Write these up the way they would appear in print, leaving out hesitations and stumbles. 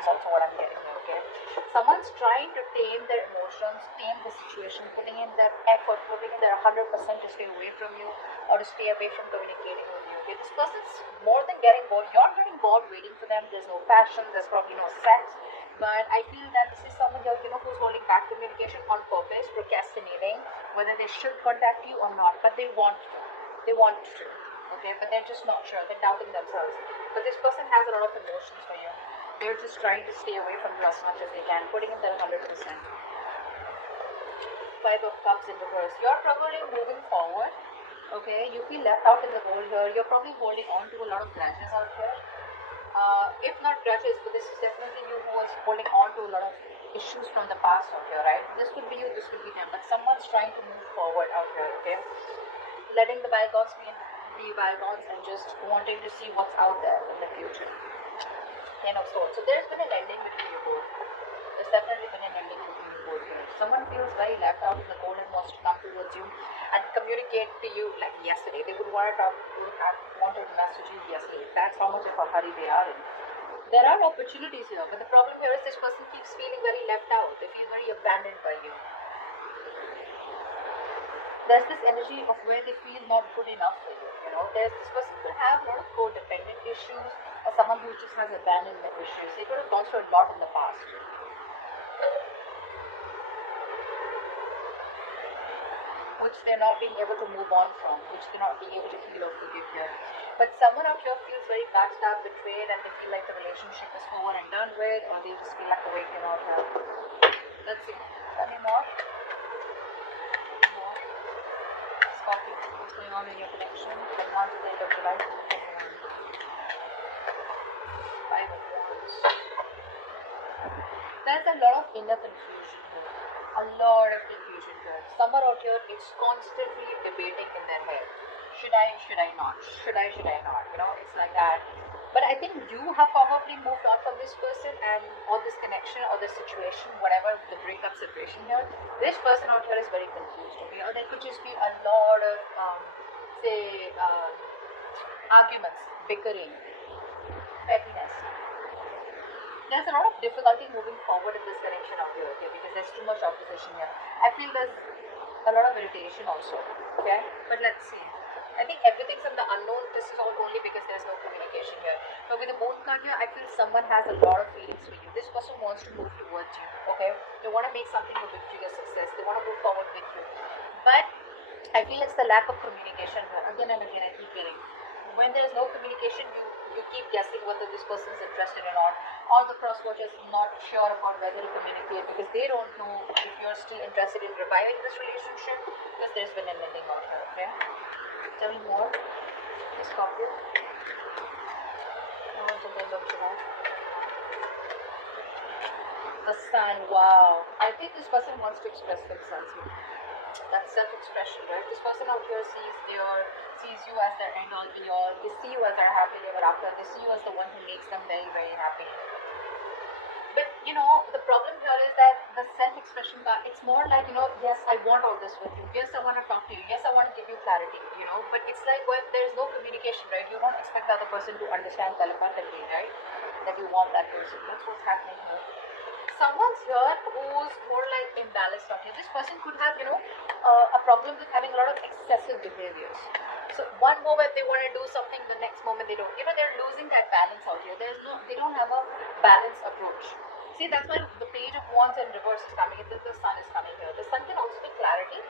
is also what I'm getting here, okay? Someone's trying to tame their emotions, tame the situation, putting in their effort, putting in their 100% to stay away from you or to stay away from communicating with you, okay? This person's more than getting bored. You're getting bored waiting for them. There's no passion, there's probably no sex, but I feel that this is someone here, who's holding back communication on purpose, procrastinating, whether they should contact you or not, but they want to. They want to. Okay, but they're just not sure. They're doubting themselves. But this person has a lot of emotions for you. They're just trying to stay away from you as much as they can, putting in their 100%. Five of Cups in reverse. You're probably moving forward. Okay, you feel left out in the cold here. You're probably holding on to a lot of grudges out here. If not grudges, but this is definitely you who is holding on to a lot of issues from the past out here, right? This could be you, this could be them, but someone's trying to move forward out here, okay? Letting the bygones be bygones and just wanting to see what's out there in the future. Ten of Swords. So there's been an ending between you both. There's definitely been an ending between you both here. Someone feels very left out in the cold and wants to come towards you and communicate to you like yesterday. They would want to talk, would have wanted to message you yesterday. That's how much of a hurry they are in. There are opportunities here, but the problem here is this person keeps feeling very left out. They feel very abandoned by you. There's this energy of where they feel not good enough for you. There's this person could have a lot of codependent issues or someone who just has abandonment issues. They could have gone through a lot in the past, which they're not being able to move on from, which they're not being able to heal or forgive here. But someone out here feels very backstabbed, betrayed, and they feel like the relationship is over and done with, or they just feel like a waiting out here. Let's see. Any more? Scorpio, what's going on in your connection? From now to the end of July 2021. Five of Wands. There's a lot of inner confusion here. A lot of confusion here. Someone out here is constantly debating in their head. Should I not? Should I not? It's like that. But I think you have probably moved on from this person or this connection or this situation, whatever the breakup situation here. This person out here is very confused, okay? Or there could just be a lot of, arguments, bickering, pettiness. There's a lot of difficulty moving forward in this connection out here, okay? Because there's too much opposition here. I feel there's a lot of irritation also, okay? But let's see. I think everything's in the unknown. This is all only because there's no communication here. But with the Moon card here, I feel someone has a lot of feelings for you. This person wants to move towards you, okay? They want to make something a victory, a success. They want to move forward with you. But I feel it's the lack of communication here. Again and again, I keep getting. When there's no communication, you keep guessing whether this person is interested or not. Or the cross-watchers are not sure about whether to communicate because they don't know if you're still interested in reviving this relationship because there's been an ending out here, okay? Tell me more, Scorpio. Until the end of July. The Sun, wow. I think this person wants to express themselves here. That's self-expression, right? This person out here sees you as their end all be all. They see you as their happily ever after. They see you as the one who makes them very, very happy. But the problem here is that the self-expression part, it's more like, yes, I want all this with you. Yes, I want to talk to you. Yes, I want to give you clarity, But it's like when there's no communication, right? You don't expect the other person to understand telepathically, right? That you want that person. That's what's happening here. Someone's here who's more like imbalanced out here. This person could have, a problem with having a lot of excessive behaviors. So one moment they want to do something, the next moment they don't. They're losing that balance out here. They don't have a balanced approach. See, that's why the Page of Wands in reverse is coming. The Sun is coming here. The Sun can also be clarity.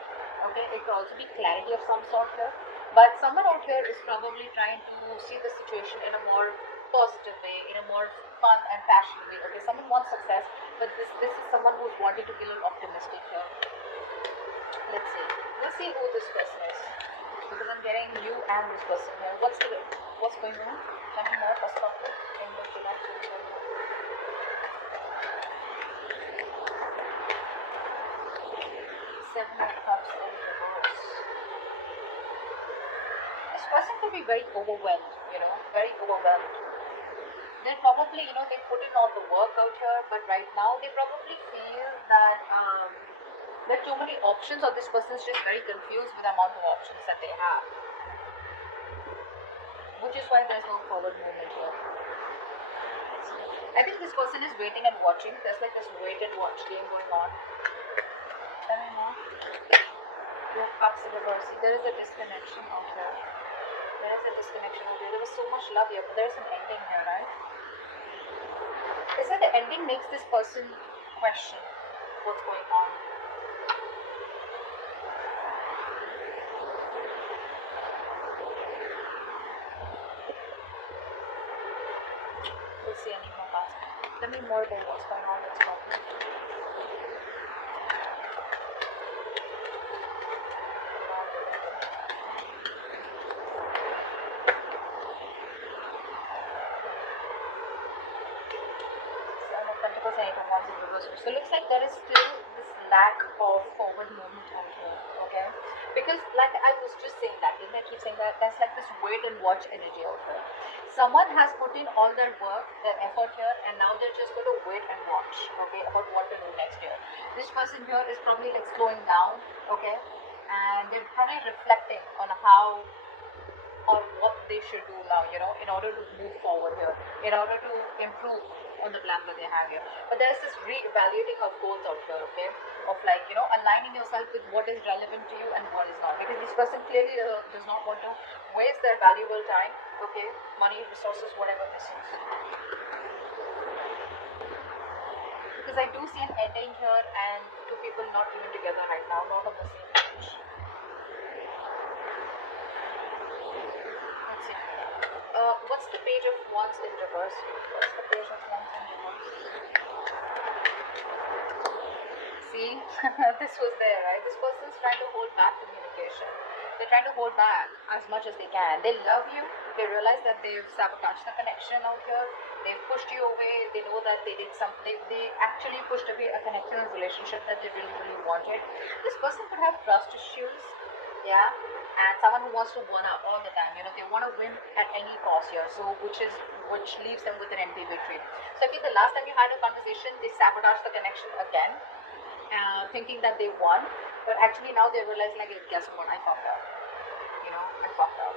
Okay, it can also be clarity of some sort here. But someone out here is probably trying to see the situation in a more positive way, in a more fun and passionate way. Okay, someone wants success, but this is someone who's wanting to be a little optimistic here. Let's see. Let's see who this person is. Because I'm getting you and this person here. What's going on? Tell me more, first of all. End of July 2021. Seven of Cups in reverse. This person could be very overwhelmed, very overwhelmed. They're probably, they put in all the work out here, but right now they probably feel that there are too many options, or this person is just very confused with the amount of options that they have. Which is why there's no forward movement here. I think this person is waiting and watching. There's like this wait and watch game going on. Tell me more. Two of Cups in reverse. See, there is a disconnection out here. There is a disconnection out here. There was so much love here, but there is an ending here, right? They said the ending makes this person question what's going on. We'll see any more past. Tell me more about what's going on with Scorpio. So it looks like there is still this lack of forward movement out here, okay? Because like I was just saying that, didn't I keep saying that? There's like this wait and watch energy out here. Someone has put in all their work, their effort here, and now they're just going to wait and watch, okay, about what to do next year. This person here is probably like slowing down, okay? And they're probably reflecting on how or what they should do now, you know, in order to move forward here, in order to improve on the plan that they have here. But there's this re-evaluating of goals out here, okay, of like, you know, aligning yourself with what is relevant to you and what is not, because this person clearly does not want to waste their valuable time, okay, money, resources, whatever this is. Because I do see an ending here and two people not even together right now, not on the same page. What's the Page of Wands in reverse? What's the Page of Wands in reverse? See, this was there, right? This person's trying to hold back communication. They're trying to hold back as much as they can. They love you. They realize that they've sabotaged the connection out here. They've pushed you away. They know that they did something. They actually pushed away a connection and relationship that they really, really wanted. This person could have trust issues. Yeah, and someone who wants to win up all the time, you know, they want to win at any cost here, so which leaves them with an empty victory. So I feel the last time you had a conversation, they sabotaged the connection again, thinking that they won, but actually now they realize, like, guess what, I fucked up, you know, I fucked up.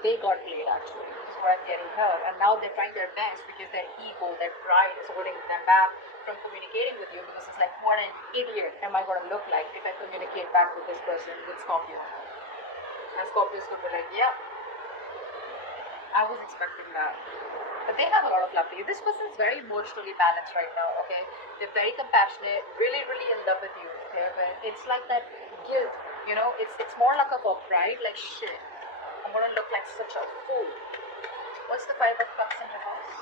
They got played, actually. This is what I'm getting here. And now they're trying their best because their ego, their pride is holding them back from communicating with you, because it's like, what an idiot am I going to look like if I communicate back with this person, with Scorpio. And Scorpios could be like, yeah, I was expecting that. But they have a lot of love for you. This person is very emotionally balanced right now, okay? They're very compassionate, really, really in love with you, okay? But it's like that guilt, you know? It's more like a pride, like, shit, I'm going to look like such a fool. What's the Five of Cups in reverse?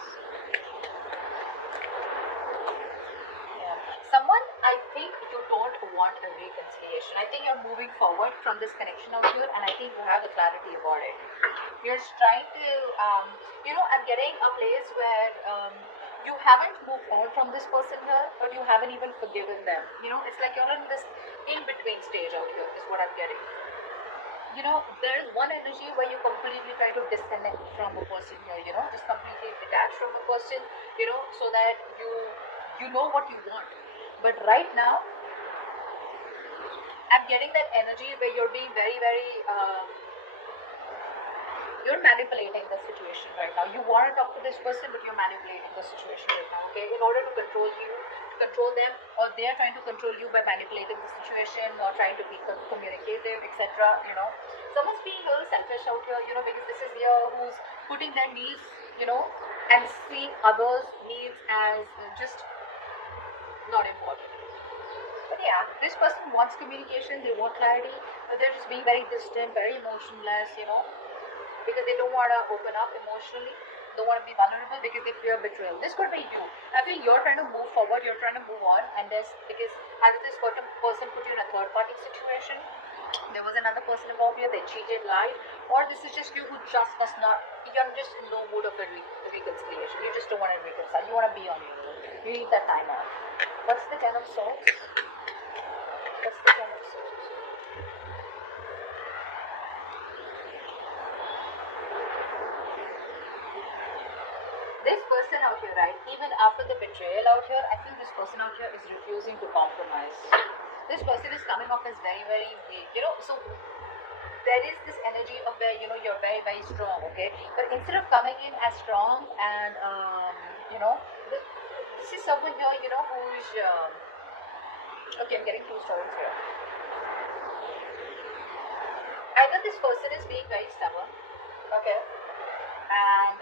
Yeah. Someone, I think you don't want a reconciliation. I think you're moving forward from this connection out here, and I think you have the clarity about it. You're trying to, you know, I'm getting a place where you haven't moved on from this person here, but you haven't even forgiven them. You know, it's like you're in this in-between stage out here, is what I'm getting. You know, there is one energy where you completely try to disconnect from a person here, you know, just completely detach from a person, you know, so that you know what you want. But right now, I'm getting that energy where you're being very, very, you're manipulating the situation right now. You want to talk to this person, but you're manipulating the situation right now, okay, in order to control you, control them, or they're trying to control you by manipulating the situation or trying to be communicative, etc. You know, someone's being a little selfish out here, you know, because this is here who's putting their needs, you know, and seeing others' needs as just not important. But yeah, this person wants communication, they want clarity, but they're just being very distant, very emotionless, you know, because they don't want to open up emotionally, don't want to be vulnerable because they fear betrayal. This could be you. I feel you're trying to move forward, you're trying to move on, and this, because either this person put you in a third party situation, there was another person involved here, they cheated, lied, or this is just you who just does not, you're just in no mood of a reconciliation. You just don't want to reconcile, you want to be on your own, you need that time off. What's the Ten of Swords? What's the Ten of Swords? This person out here, right, even after the betrayal out here, I think this person out here is refusing to compromise. This person is coming off as very, very weak, you know, so there is this energy of where you're very very strong, okay, but instead of coming in as strong and this is someone here who's okay, I'm getting two stories here. Either this person is being very stubborn, okay, and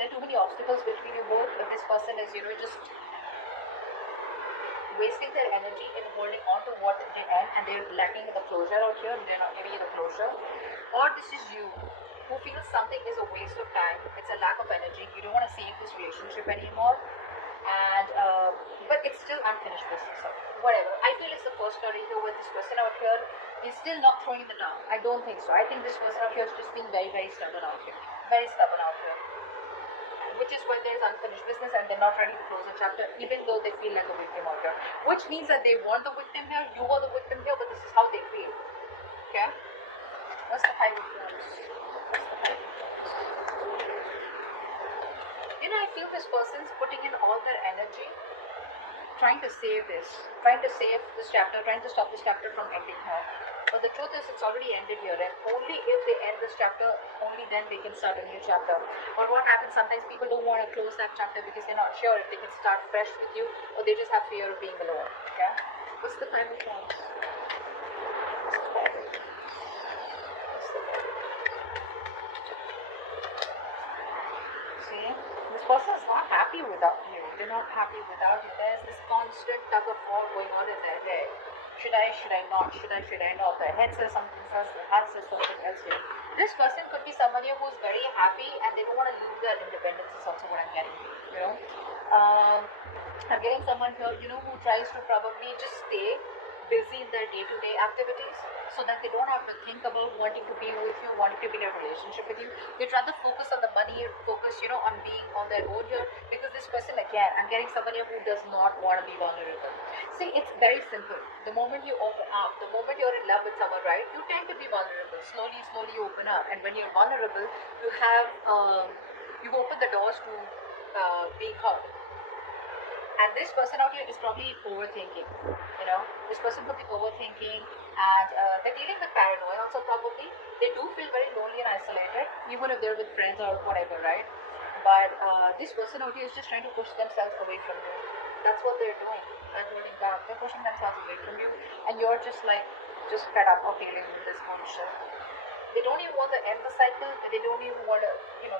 there are too many obstacles between you both, but this person is just wasting their energy in holding on to what they end, and they're lacking the closure out here, they're not giving you the closure. Or this is you who feels something is a waste of time, it's a lack of energy, you don't want to save this relationship anymore, and but it's still unfinished business. So whatever, I feel it's the first story here with this person out here is still not throwing the towel. I don't think so. I think this person out here is just being very very stubborn out here, very stubborn out here, which is why there's unfinished business and they're not ready to close a chapter, even though they feel like a victim out here. Which means that they want the victim here, you are the victim here, but this is how they feel. Okay? What's the Five of Wands? I feel this person's putting in all their energy, trying to save this chapter, trying to stop this chapter from ending here. But the truth is, it's already ended here, and only if they end this chapter, only then they can start a new chapter. Or what happens, sometimes people don't want to close that chapter because they're not sure if they can start fresh with you, or they just have fear of being alone. Okay? What's the Five of Wands? See? This person is not happy without you. They're not happy without you. There's this constant tug of war going on in their head. Should I not? Should I not? Their head says something else, their heart says something else here. This person could be somebody who's very happy and they don't want to lose their independence, is also what I'm getting, I'm getting someone here, who tries to probably just stay busy in their day-to-day activities so that they don't have to think about wanting to be with you, wanting to be in a relationship with you. They'd rather focus on the money, focus, on being on their own here, because this person, again, I'm getting somebody who does not want to be vulnerable. See, it's very simple. The moment you open up, the moment you're in love with someone, right, you tend to be vulnerable. Slowly you open up, and when you're vulnerable, you have, you open the doors to being hurt. And this person out here is probably overthinking, this person could be overthinking, and they're dealing with paranoia also probably. They do feel very lonely and isolated, even if they're with friends or whatever, right? But this person out here is just trying to push themselves away from you. That's what they're doing. They're holding back. They're pushing themselves away from you, and you're just fed up of dealing with this bullshit. They don't even want to end the cycle, but they don't even want to,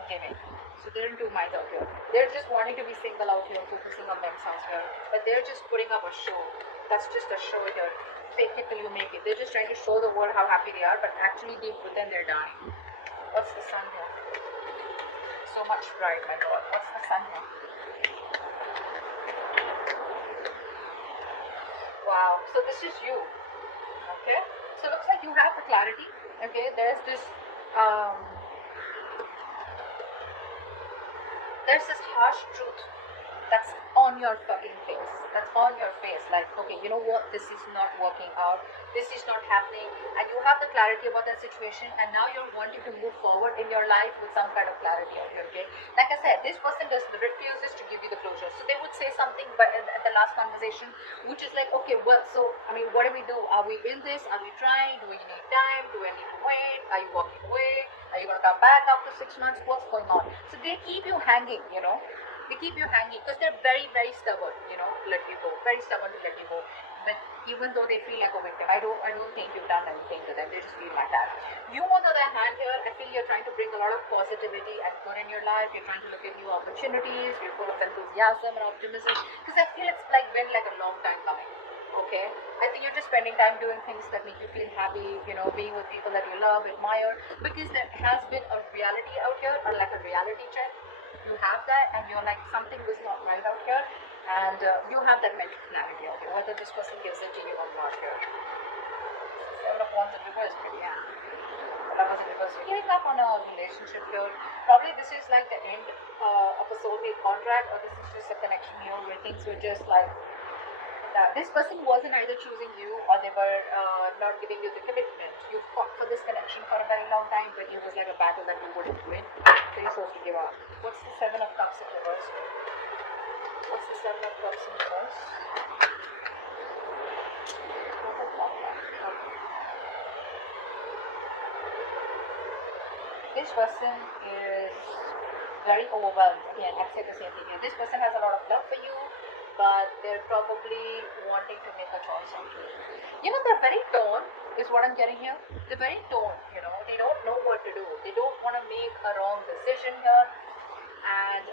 give in. So they're in two minds out here. They're just wanting to be single out here, focusing on themselves here. But they're just putting up a show. That's just a show here. Fake it till you make it. They're just trying to show the world how happy they are, but actually deep within they're dying. What's the Sun here? So much pride, my God. What's the Sun here? Wow. So this is you. Okay? So it looks like you have the clarity. Okay? There's this harsh truth that's on your fucking face. That's on your face. Like, okay, you know what? This is not working out. This is not happening. And you have the clarity about that situation, and now you're wanting to move forward in your life with some kind of clarity out here, okay? Like I said, this person refuses to give you the closure. So they would say something but at the last conversation, which is like, okay, well, so, what do we do? Are we in this? Are we trying? Do we need time? Do I need to wait? Are you walking away? Are you going to come back after 6 months? What's going on? So they keep you hanging, They keep you hanging because they're very, very stubborn, to let you go. Very stubborn to let you go. But even though they feel like a victim, I don't think you've done anything to them. They just feel like that. You, on the other hand, here, I feel you're trying to bring a lot of positivity and good in your life. You're trying to look at new opportunities. You're full of enthusiasm and optimism. Because I feel it's been like a long time coming. Okay? I think you're just spending time doing things that make you feel happy, being with people that you love, admire. Because there has been a reality out here, or like a reality check. You have that, and you're like, something was not right out here, and you have that mental clarity out here, whether this person gives it to you or not here. Seven of Wands in reverse, pretty, yeah. Lovers in reverse. You're giving up on a relationship here. Probably this is like the end of a soulmate contract, or this is just a connection here where things were just like that. This person wasn't either choosing you, or they were not giving you the commitment. You fought for this connection for a very long time, but it was like a battle that you wouldn't win. So you chose to give up. What's the Seven of Cups in reverse? What's the Seven of Cups in reverse? Okay. this person is very overwhelmed. Again, I'd say the same thing here. This person has a lot of love for you, but they're probably wanting to make a choice on you. You know, they're very torn, is what I'm getting here. They're very torn, you know. They don't know what to do. They don't want to make a wrong decision here. And,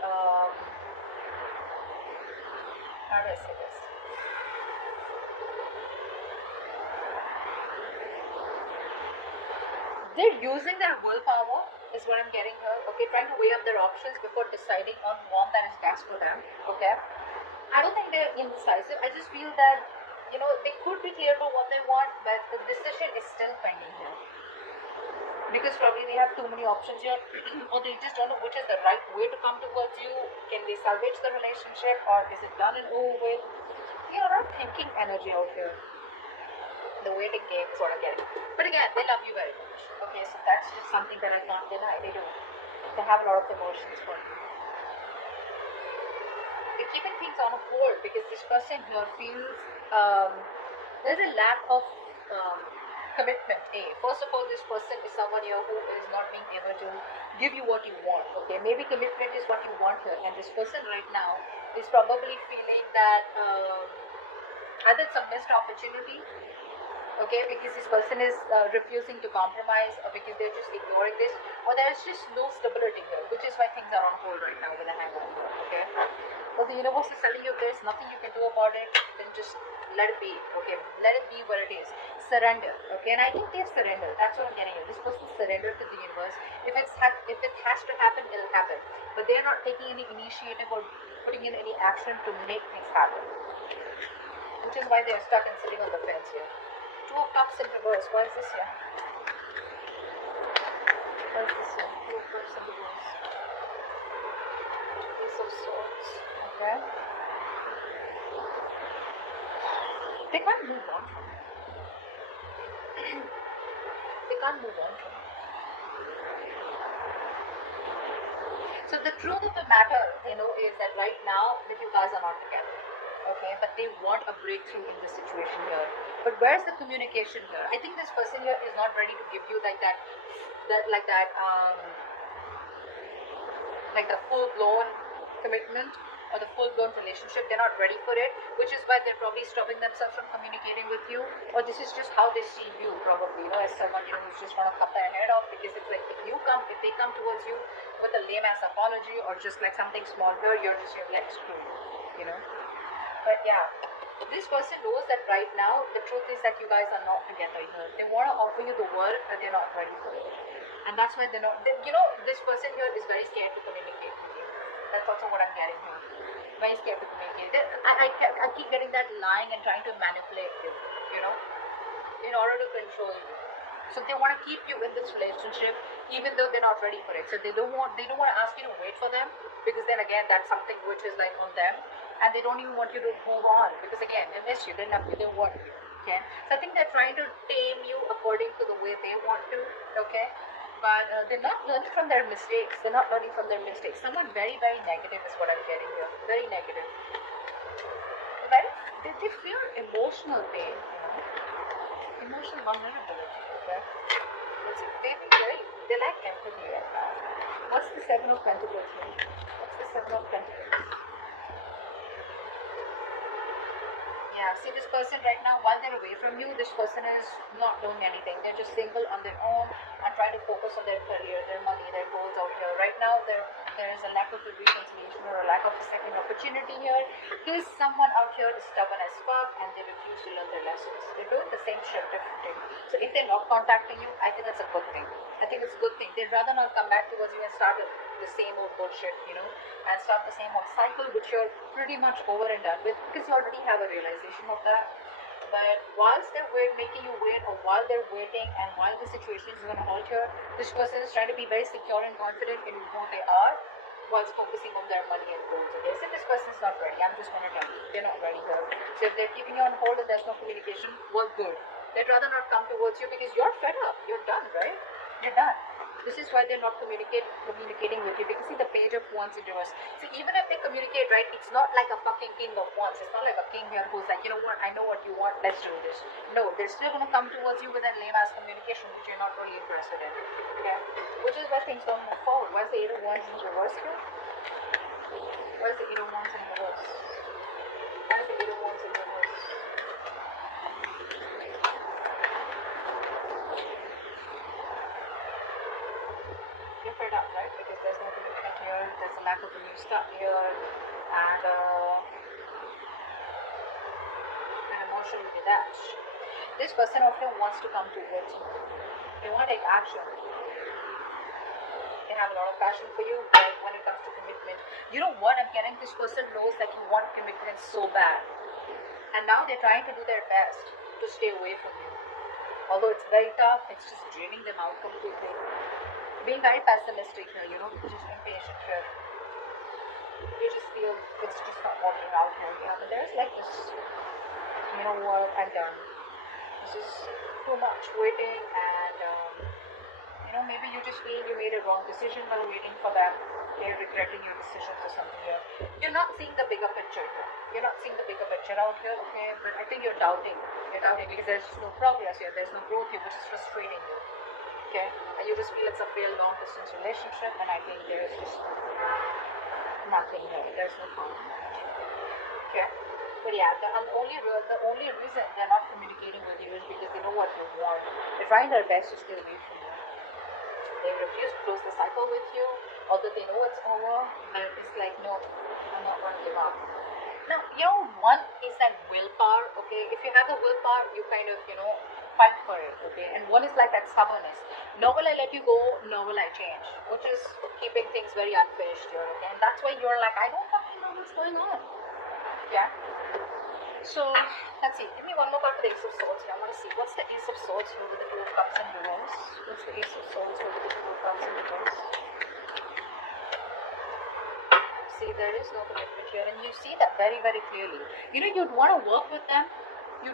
how do I say this? They're using their willpower, is what I'm getting here. Okay, trying to weigh up their options before deciding on one that is best for them. Okay, I don't think they're indecisive. I just feel that, you know, they could be clear about what they want, but the decision is still pending here. Because probably they have too many options here, or they just don't know which is the right way to come towards you. Can they salvage the relationship, or is it done and over with? You're not thinking energy out here. The waiting game is what I'm getting. But again, they love you very much. Okay, so that's just something that I can't deny. They do. They have a lot of emotions for you. They're keeping things on hold because this person here feels there's a lack of commitment. First of all, this person is someone here who is not being able to give you what you want. Okay, maybe commitment is what you want here, and this person right now is probably feeling that either it's a missed opportunity. Okay, because this person is refusing to compromise, or because they're just ignoring this, or there's just no stability here, which is why things are on hold right now with the Hangman. Okay, well, the universe is telling you there's nothing you can do about it, then just let it be. Okay, let it be what it is. Surrender. Okay, and I think they've surrendered. That's what I'm getting at. This person surrendered to the universe. If it has to happen, it'll happen. But they're not taking any initiative or putting in any action to make things happen, which is why they're stuck and sitting on the fence here. Two of Cups in reverse. Why is this here? Why is this here? Two of Cups in reverse. Ace of Swords. Okay. They can't move on from it. They can't move on from it. So the truth of the matter, you know, is that right now that you guys are not together. Okay, but they want a breakthrough in this situation here. But where's the communication here? I think this person here is not ready to give you like the full-blown commitment or the full-blown relationship. They're not ready for it, which is why they're probably stopping themselves from communicating with you. Or this is just how they see you, probably, you know, as someone, you know, who's just want to cut their head off, because it's like if they come towards you with a lame-ass apology or just like something small here, you're like screwed, you know. But yeah, this person knows that right now the truth is that you guys are not together here. They want to offer you the world, but they're not ready for it. And that's why they're not, you know, this person here is very scared to communicate with you. That's also what I'm getting here. Very scared to communicate. I keep getting that lying and trying to manipulate you, you know, in order to control you. So they want to keep you in this relationship even though they're not ready for it. So they don't want to ask you to wait for them, because then again that's something which is like on them, and they don't even want you to move on, because again they miss you, they love you, they want you. Okay, so I think they're trying to tame you according to the way they want to. Okay, but they're not learning from their mistakes. They're not learning from their mistakes. Someone very, very negative is what I'm getting here. Very negative. They feel emotional pain, you know, emotional vulnerability. Okay, they lack empathy right now. What's the Seven of Pentacles here? What's the Seven of Pentacles? Yeah, see this person right now, while they're away from you, this person is not doing anything. They're just single on their own and trying to focus on their career, their money, their goals out here. Right now, there is a lack of a reconciliation or a lack of a second opportunity here. Because someone out here is stubborn as fuck and they refuse to learn their lessons. They're doing the same shit differently. So if they're not contacting you, I think that's a good thing. I think it's a good thing. They'd rather not come back towards you and start the same old bullshit, you know, and start the same old cycle which you're pretty much over and done with, because you already have a realization of that. But whilst they're making you wait, or while they're waiting and while the situation is going to alter, this person is trying to be very secure and confident in who they are whilst focusing on their money and goals. Okay, so this person is not ready. I'm just going to tell you, they're not ready here. So if they're keeping you on hold and there's no communication, well, good. They'd rather not come towards you because you're fed up. You're done, right? You're done. This is why they're not communicating with you, because see the Page of Wands in reverse. See, even if they communicate, right, it's not like a fucking King of Wands. It's not like a king here who's like, you know what, I know what you want, let's do this. No, they're still gonna come towards you with that lame ass communication which you're not really interested in. Okay? Which is why things don't move forward. Why is the Eight of Wands in reverse here? Why is the Eight of Wands in reverse? Why is the Eight of Wands in reverse? You're fed up, right? Because there's no commitment here, there's a lack of a new start here, and you're emotionally detached. This person often wants to come towards you. They want to take action. They have a lot of passion for you, but when it comes to commitment, you know what I'm getting? This person knows that you want commitment so bad. And now they're trying to do their best to stay away from you. Although it's very tough, it's just draining them out completely. Being very pessimistic here, you know, just impatient here. You just feel it's just not working out here. Yeah, but there's like this, you know what, I'm done. This is too much waiting, and you know, maybe you just feel you made a wrong decision while waiting for them. They're regretting your decisions or something here. You're not seeing the bigger picture here. You're not seeing the bigger picture out here, okay? But I think you're doubting. You're doubting because there's just no progress here. There's no growth here, which is frustrating you. Okay? And you just feel it's a failed long distance relationship, and I think there's just nothing here. There's no problem. Okay? But yeah, the only reason they're not communicating with you is because they know what you want. They're trying their best to stay away from you. They refuse to close the cycle with you, although they know it's over, but it's like, no, I'm not going to give up. Now, you know, one is that willpower, okay? If you have the willpower, you kind of, you know, fight for it, okay? And one is like that stubbornness. Nor will I let you go, nor will I change, which is keeping things very unfinished here, okay? And that's why you're like, I don't fucking know what's going on, yeah? So, let's see. Give me one more card for the Ace of Swords here. I want to see. What's the Ace of Swords here with the Two of Cups in reverse? What's the Ace of Swords here with the Two of Cups in reverse? See, there is no commitment here, and you see that very, very clearly. You know, you'd want to work with them. You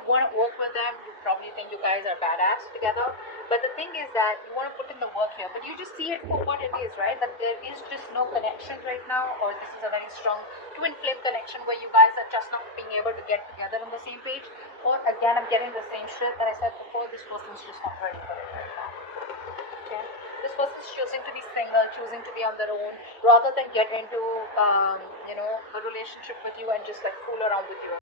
probably think you guys are badass together. But the thing is that you want to put in the work here, but you just see it for what it is, right? That there is just no connection right now, or this is a very strong twin flame connection where you guys are just not being able to get together on the same page. Or again, I'm getting the same shit that I said before, this person's just not ready for it right now. Okay? This person's choosing to be single, choosing to be on their own, rather than get into, you know, a relationship with you and just like fool around with you.